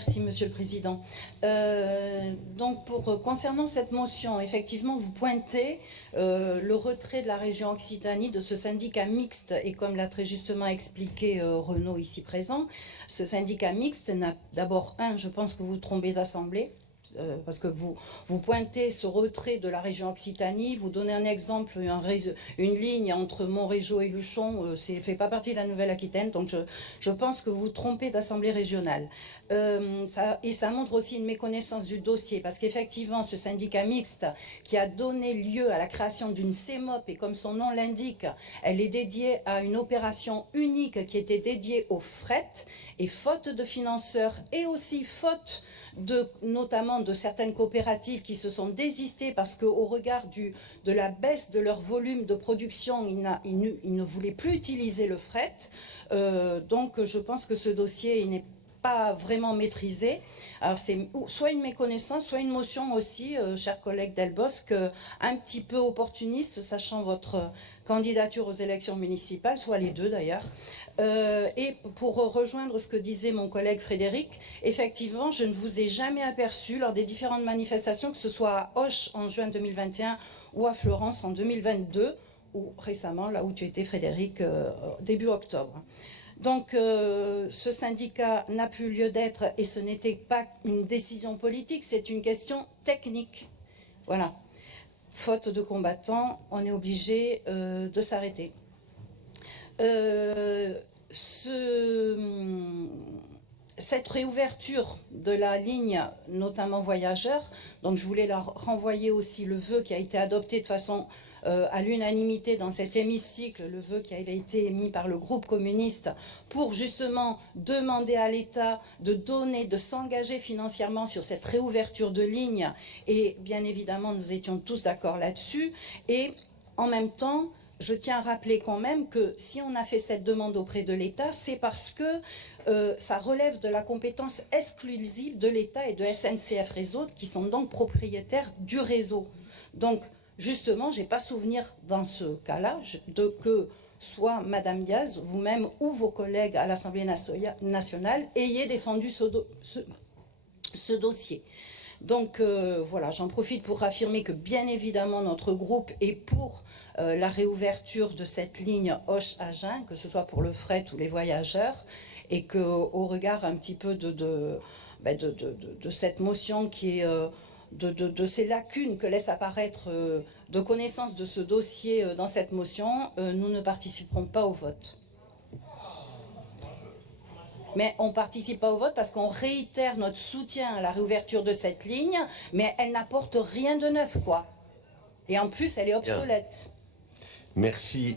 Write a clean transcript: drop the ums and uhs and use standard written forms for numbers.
Merci, Monsieur le Président. Donc, concernant cette motion, effectivement, vous pointez le retrait de la région Occitanie de ce syndicat mixte, et comme l'a très justement expliqué Renaud ici présent, ce syndicat mixte n'a d'abord, je pense que vous vous trompez d'assemblée, parce que vous pointez ce retrait de la région Occitanie, vous donnez un exemple, une ligne entre Montrégeau et Luchon, ça ne fait pas partie de la Nouvelle-Aquitaine, donc je pense que vous vous trompez d'assemblée régionale. Et ça montre aussi une méconnaissance du dossier, parce qu'effectivement, ce syndicat mixte qui a donné lieu à la création d'une CEMOP, et comme son nom l'indique, elle est dédiée à une opération unique qui était dédiée au fret, et faute de financeurs, et aussi faute notamment de certaines coopératives qui se sont désistées parce qu'au regard de la baisse de leur volume de production, ils ne voulaient plus utiliser le fret. Donc je pense que ce dossier n'est pas vraiment maîtrisé. Alors c'est soit une méconnaissance, soit une motion aussi, chers collègues Delbosc, un petit peu opportuniste, sachant votre candidature aux élections municipales, soit les deux d'ailleurs. Et pour rejoindre ce que disait mon collègue Frédéric, effectivement, je ne vous ai jamais aperçu lors des différentes manifestations, que ce soit à Auch en juin 2021 ou à Florence en 2022, ou récemment, là où tu étais Frédéric, début octobre. Donc ce syndicat n'a plus lieu d'être, et ce n'était pas une décision politique, c'est une question technique. Voilà. Faute de combattants, on est obligé de s'arrêter. Cette réouverture de la ligne, notamment voyageurs, donc je voulais leur renvoyer aussi le vœu qui a été adopté de façon à l'unanimité dans cet hémicycle, le vœu qui avait été émis par le groupe communiste pour justement demander à l'État de s'engager financièrement sur cette réouverture de ligne, et bien évidemment nous étions tous d'accord là-dessus. Et en même temps, je tiens à rappeler quand même que si on a fait cette demande auprès de l'État, c'est parce que ça relève de la compétence exclusive de l'État et de SNCF Réseau, qui sont donc propriétaires du réseau. Donc, justement, je n'ai pas souvenir dans ce cas-là que soit Madame Diaz, vous-même ou vos collègues à l'Assemblée nationale ayez défendu ce dossier. Donc voilà, j'en profite pour affirmer que bien évidemment notre groupe est pour la réouverture de cette ligne Auch-Agen, que ce soit pour le fret ou les voyageurs, et qu'au regard un petit peu de cette motion qui est de ces lacunes que laisse apparaître de connaissance de ce dossier dans cette motion, nous ne participerons pas au vote. Mais on ne participe pas au vote parce qu'on réitère notre soutien à la réouverture de cette ligne, mais elle n'apporte rien de neuf, quoi. Et en plus, elle est obsolète. Bien. Merci.